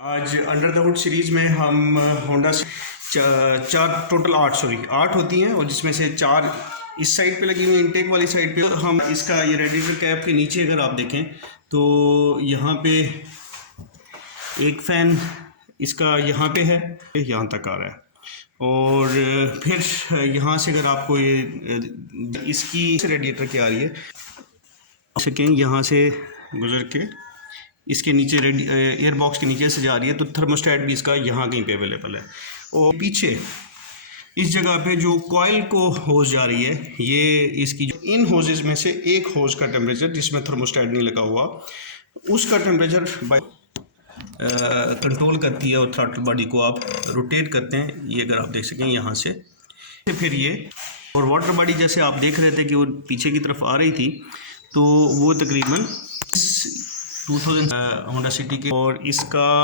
आज under the hood series में हम होंडा से चार टोटल आठ होती हैं और जिसमें से चार इस साइड पे लगी हुई इनटेक वाली साइड पे। हम इसका ये रेडिएटर कैप के नीचे अगर आप देखें तो यहाँ पे एक फ़ैन इसका यहाँ पे है, यहाँ तक आ रहा है। और फिर यहाँ से अगर आपको ये इसकी रेडिएटर की आ रही है सकें, यहाँ से गुजर के इसके नीचे एयर बॉक्स के नीचे से जा रही है, तो थर्मोस्टेट भी इसका यहाँ कहीं पे अवेलेबल है। और पीछे इस जगह पे जो कॉइल को होज जा रही है, ये इसकी जो इन होजेस में से एक होज का टेम्परेचर जिसमें थर्मोस्टेट नहीं लगा हुआ, उसका टेम्परेचर बाय कंट्रोल करती है और थ्रॉटल बॉडी को आप रोटेट करते हैं। ये अगर आप देख सकें यहाँ से फिर ये, और वाटर बॉडी जैसे आप देख रहे थे कि वो पीछे की तरफ आ रही थी, तो वो तकरीबन 2000 होंडा सिटी के, और इसका